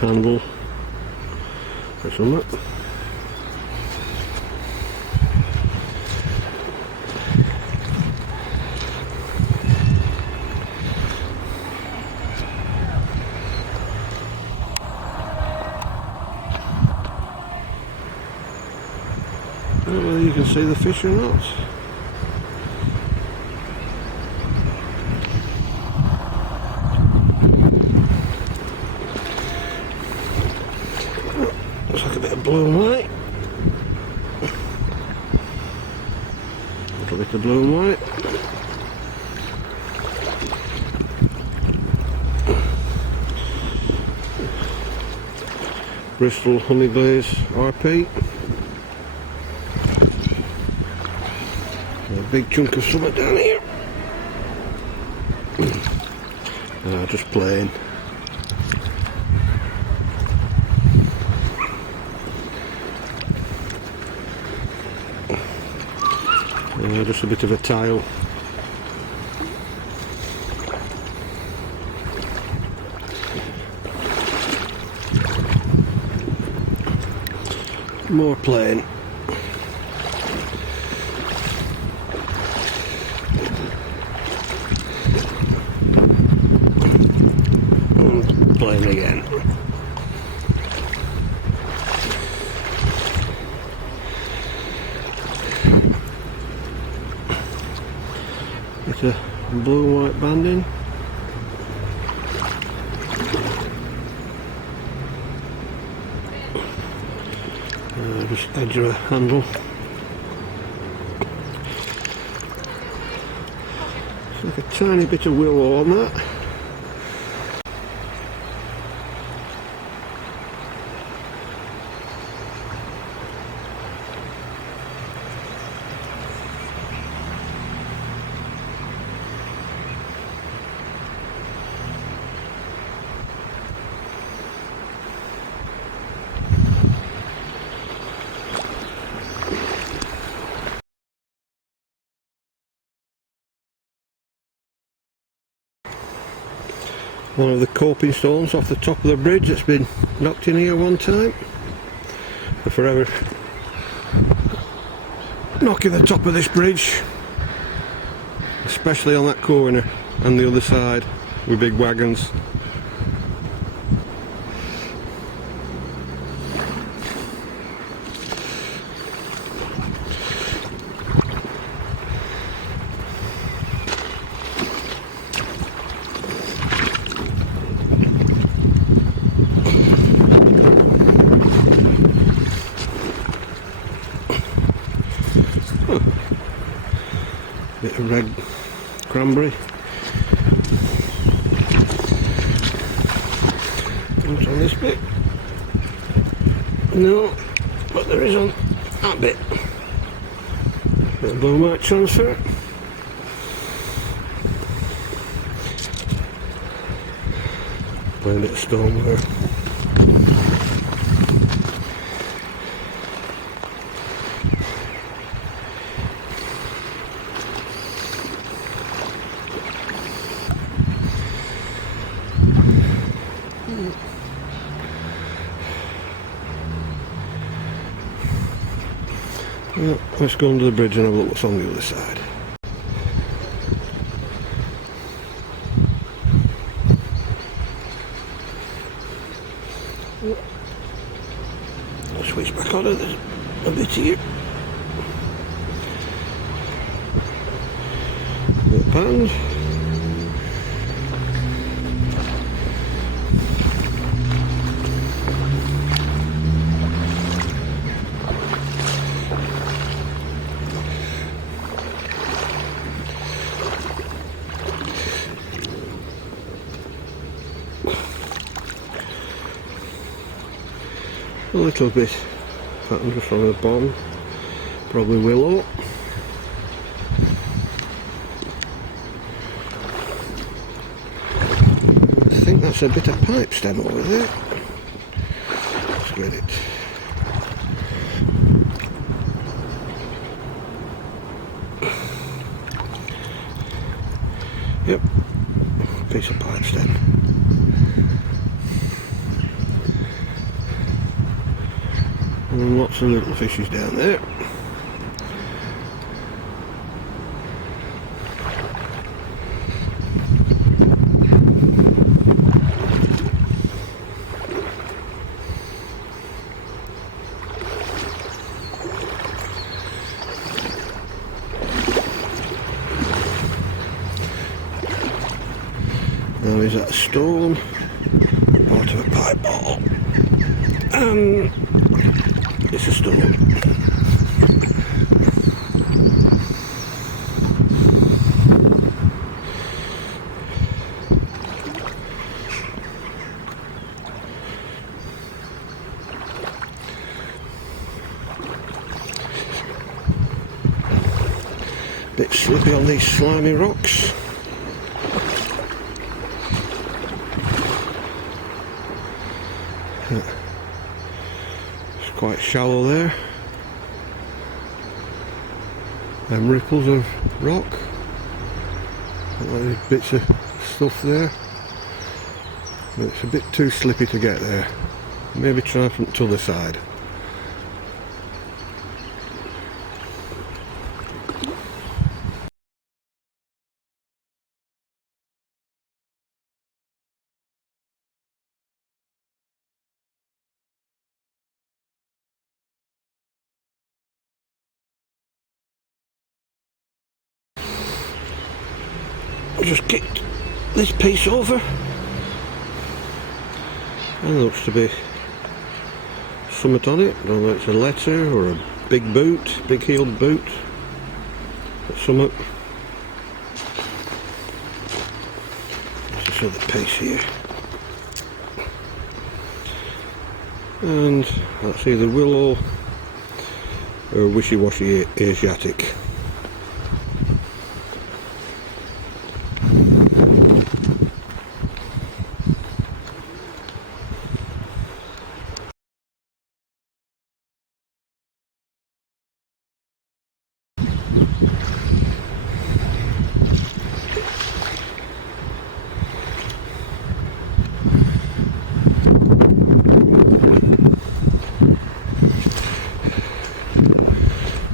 handle or something. I don't know whether you can see the fish or not. Looks like a bit of blue and white. A little bit of blue and white. Bristol Honey Glaze RP. A big chunk of something down here. Just plain. Just a bit of a tile. More plain. And plain again. Bit of blue and white banding. Just edge of a handle. It's like a tiny bit of willow on that. One of the coping stones off the top of the bridge that's been knocked in here one time. They're forever knocking the top of this bridge, especially on that corner and the other side with big wagons. Bit of red cranberry. Not on this bit. No, but there is on that bit. Bit of blue and white transfer. Plain bit of stoneware. Well, let's go under the bridge and have a look what's on the other side. I'll switch back on it, there's a bit here. Bit of band. A little bit pattern just on the bottom, probably willow. I think that's a bit of pipe stem over there. Let's get it. Yep, piece of pipe stem. And lots of little fishes down there. Now is that a stone, part of a pipe ball, and it's a stone. Bit slippy on these slimy rocks. It's quite shallow there. Them ripples of rock. Like bits of stuff there. But it's a bit too slippy to get there. Maybe try from the other side. Just kicked this piece over. And looks to be something on it. I don't know if it's a letter or a big boot, big heeled boot. But something. Let's just show the piece here. And that's either willow or wishy-washy Asiatic.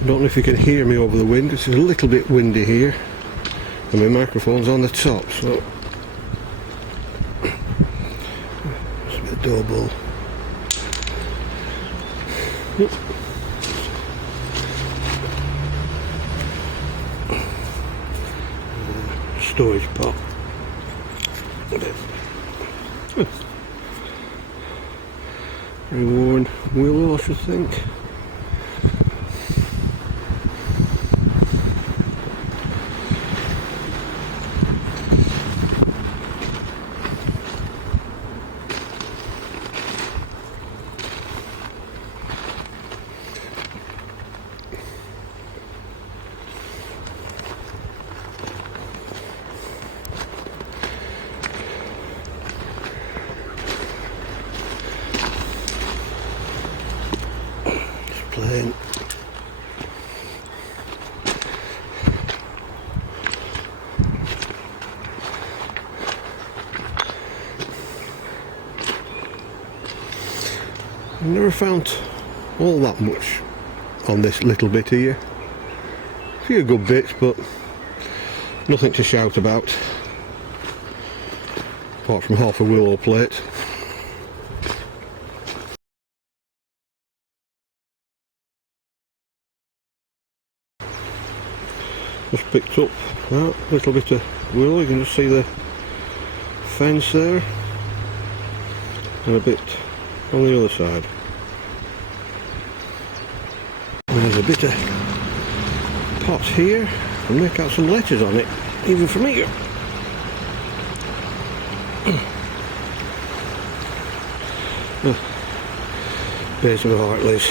I don't know if you can hear me over the wind. It's a little bit windy here and my microphone's on the top, so it's a bit double. Storage pot. Very worn willow, I should think. Plain. I've never found all that much on this little bit here. A few good bits, but nothing to shout about, apart from half a willow plate. Just picked up that little bit of willow. You can just see the fence there, and a bit on the other side. And there's a bit of pot here, and make out some letters on it, even from here. Base of Hartley's.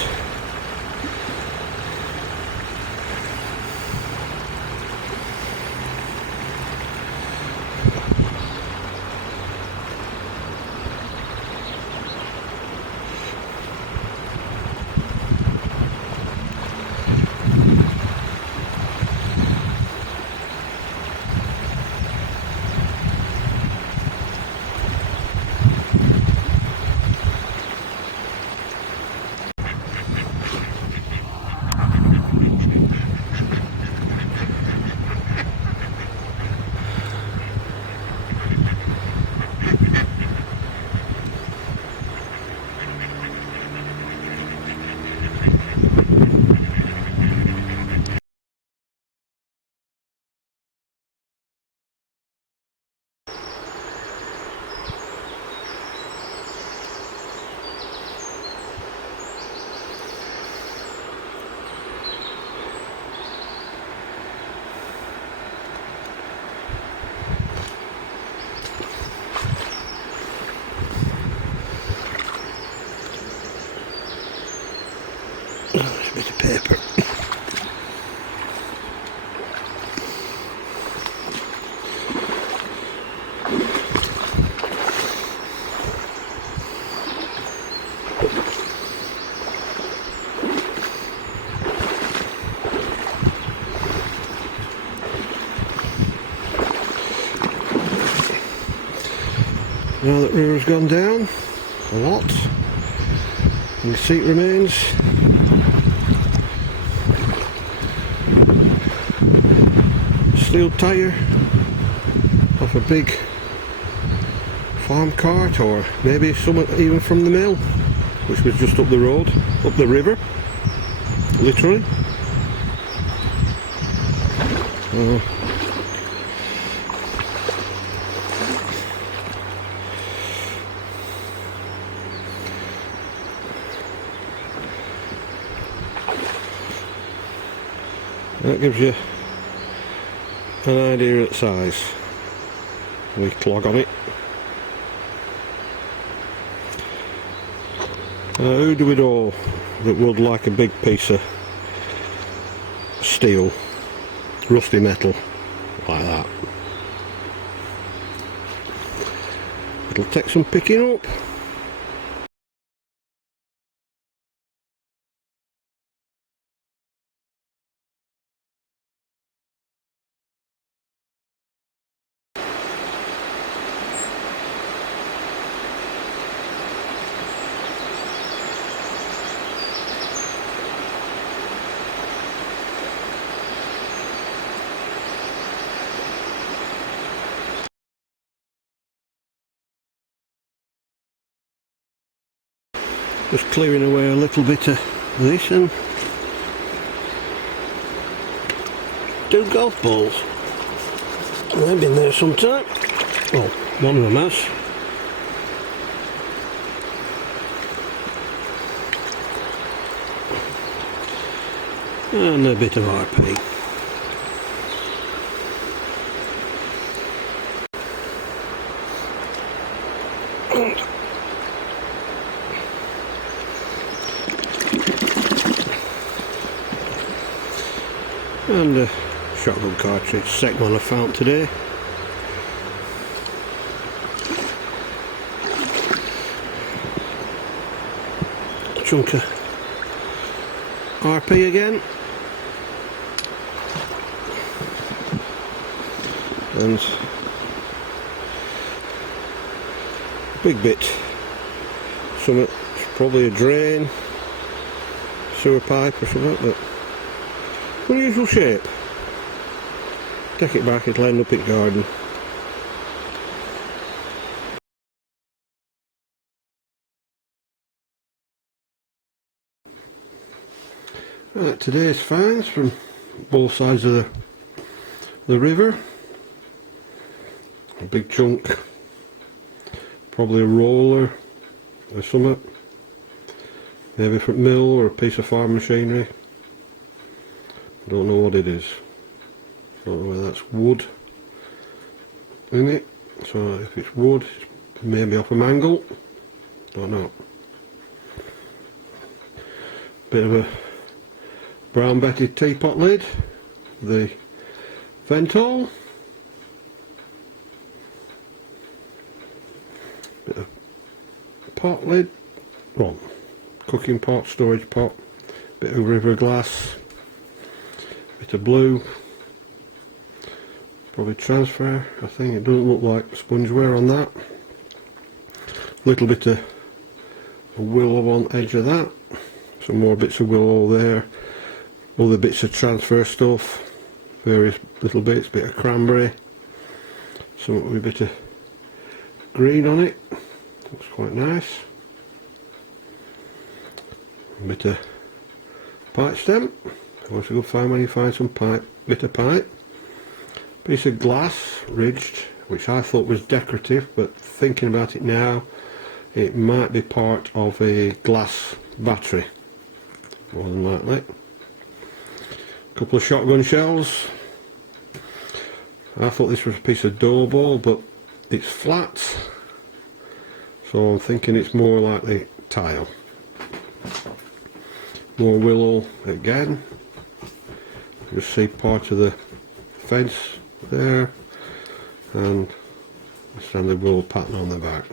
There's a bit of paper. Now that river's gone down a lot, and the seat remains. Steel tyre off a big farm cart, or maybe some even from the mill, which was just up the road, up the river, literally. That gives you an idea of the size. We clog on it. Who do we know that would like a big piece of steel, rusty metal like that? It'll take some picking up. Just clearing away a little bit of this and 2 golf balls. They've been there sometime. Well, one of them has. And a bit of RP. And a shotgun cartridge, second one I found today. A chunk of RP again. And a big bit. Something, probably a drain, sewer pipe or something, but unusual shape. Take it back, it'll end up in garden. Right, today's finds from both sides of the river. A big chunk, probably a roller or something, maybe from mill or a piece of farm machinery. Don't know what it is. Don't know whether that's wood in it. So if it's wood, it's maybe off a mangle. Don't know. Bit of a Brown Betty teapot lid. The ventol. Bit of pot lid. Well, cooking pot, storage pot. Bit of river glass. Bit of blue, probably transfer. I think it doesn't look like spongeware on that. Little bit of willow on edge of that. Some more bits of willow there. Other bits of transfer stuff. Various little bits. Bit of cranberry. Some with a bit of green on it. Looks quite nice. A bit of pipe stem. Always a good find when you find some pipe, bit of pipe. Piece of glass, ridged, which I thought was decorative, but thinking about it now, it might be part of a glass battery, more than likely. A couple of shotgun shells. I thought this was a piece of door ball, but it's flat, so I'm thinking it's more likely tile. More willow again. You see part of the fence there, and the standard willow pattern on the back.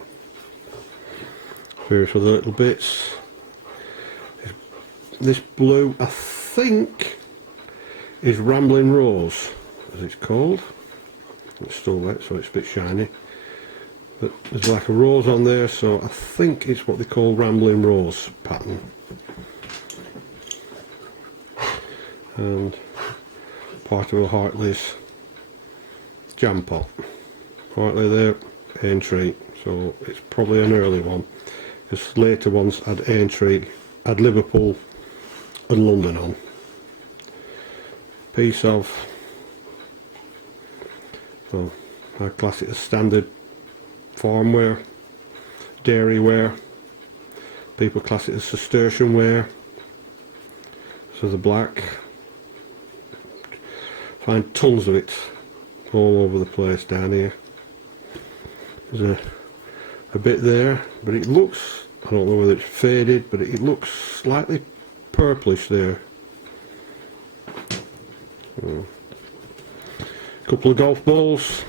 Various other little bits. This blue, I think, is Rambling Rose, as it's called. It's still wet, so it's a bit shiny. But there's like a rose on there, so I think it's what they call Rambling Rose pattern. And part of a Hartley's jam pot. Hartley there, Aintree, so it's probably an early one, because later ones had Aintree, had Liverpool and London on. Piece of, well, I class it as standard farmware, dairy wear. People class it as Cistercian wear. So the black, find tons of it all over the place down here. There's a bit there, but it looks, I don't know whether it's faded, but it looks slightly purplish there. Couple of golf balls,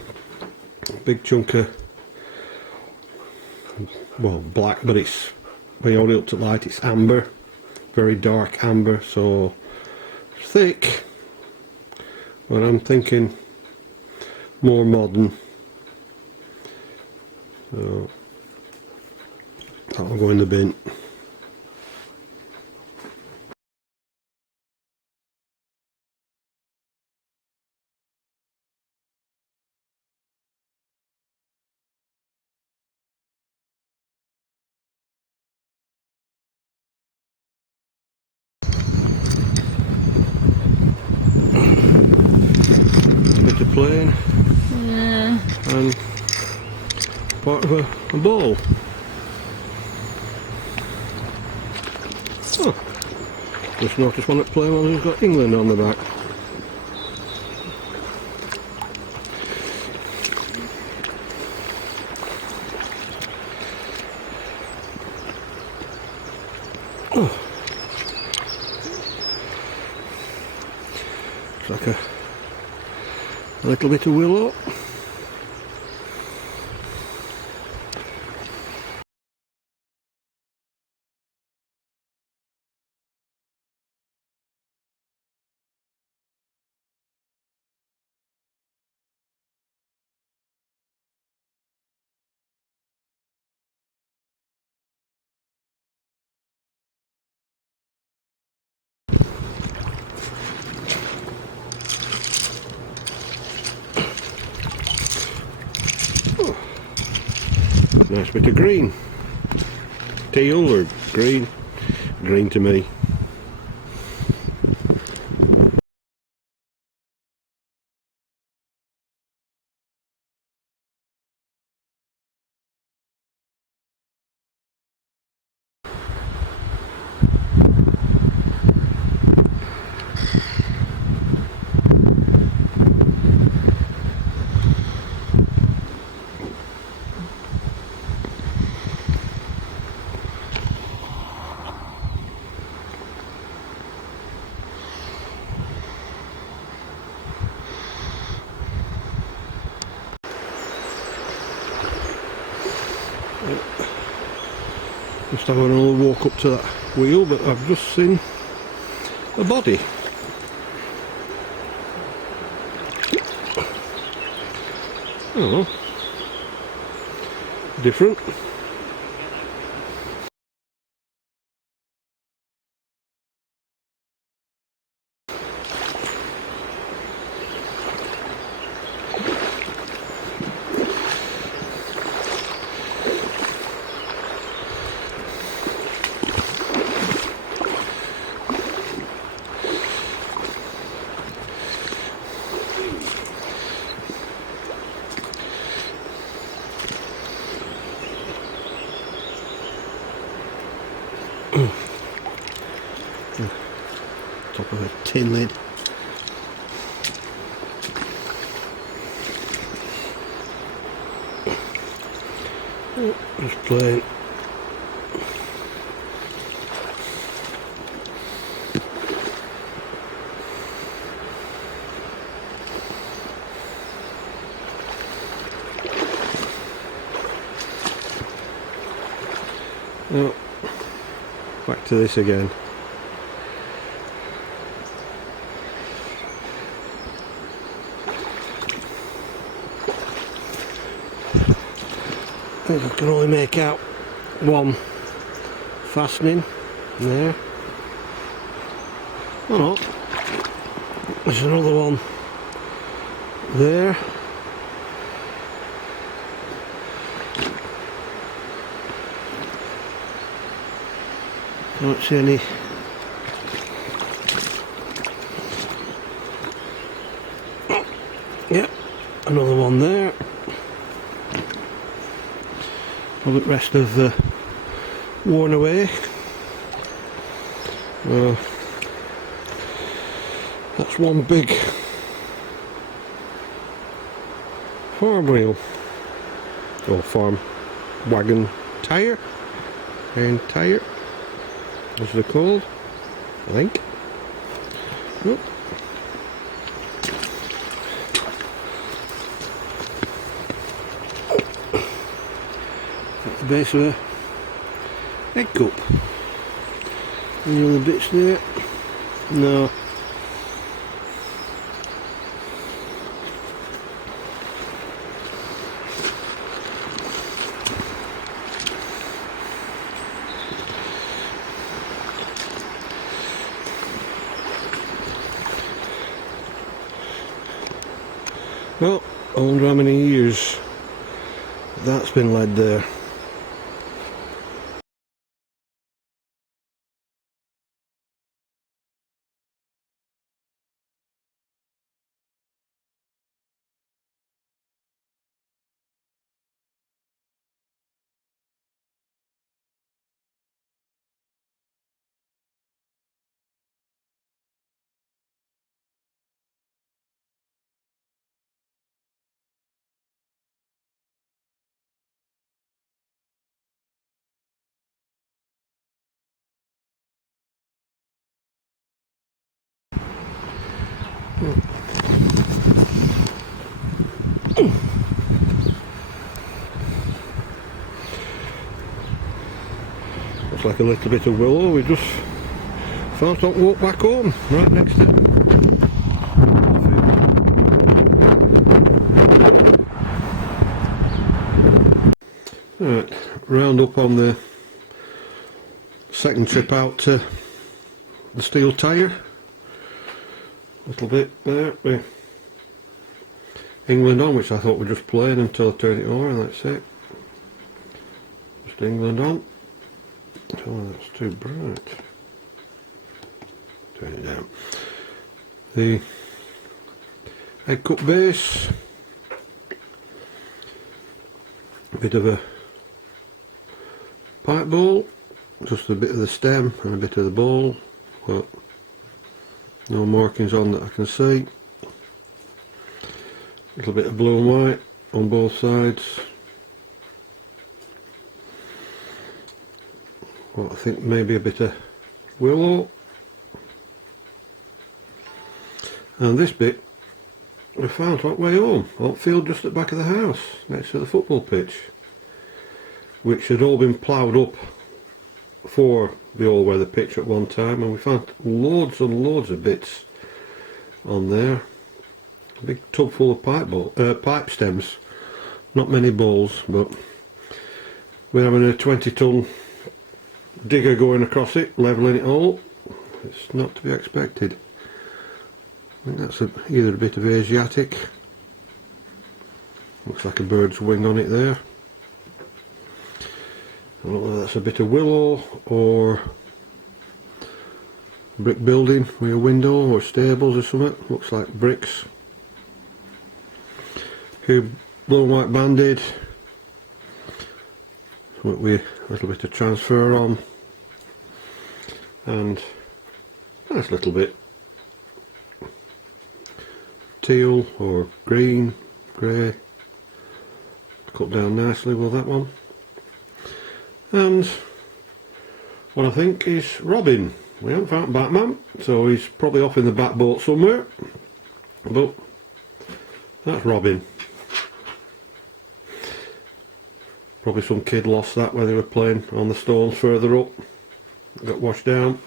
big chunk of, well, black, but it's, when you hold it up to light, it's amber, very dark amber, so thick, but I'm thinking more modern, so that'll go in the bin. Bit of plane, yeah, and part of a ball. Oh, just noticed one at play one who's got England on the back. Oh. It's like a little bit of willow. Oh. Nice bit of green. Teal or green? Green to me. Just having another walk up to that wheel, but I've just seen a body. Oh, different. Top of a tin lid. Just plain. back to this again. I think I can only make out one fastening there. Oh no, there's another one there. Don't see any. Oh, yeah, another one there. All the rest have worn away. That's one big farm wheel, or farm wagon tyre, and tyre, as they're called, I think. Oh. At the base of a egg cup. Any other bits there? No. Well, I wonder how many years that's been led there. Looks like a little bit of willow. We just found out walk back home, right next to it. Right, round up on the second trip out to the steel tyre. A little bit there with England on, which I thought were just plain until I turned it over, and that's it. Just England on. Oh, that's too bright. Turn it down. The egg cup base. A bit of a pipe bowl. Just a bit of the stem and a bit of the bowl. But no markings on that I can see. A little bit of blue and white on both sides. Well, I think maybe a bit of willow. And this bit we found right way home, outfield just at the back of the house, next to the football pitch, which had all been ploughed up for the all-weather pitch at one time, and we found loads and loads of bits on there. A big tub full of pipe stems, not many bowls, but we're having a 20-ton digger going across it, levelling it all. It's not to be expected. I think that's either a bit of Asiatic, looks like a bird's wing on it there. I don't know whether that's a bit of willow or brick building with a window or stables or something. Looks like bricks. Here, blue and white banded with a little bit of transfer on, and a nice little bit teal or green, grey, cut down nicely with that one. And what I think is Robin. We haven't found Batman, so he's probably off in the back boat somewhere, but that's Robin. Probably some kid lost that when they were playing on the stones further up. got washed down.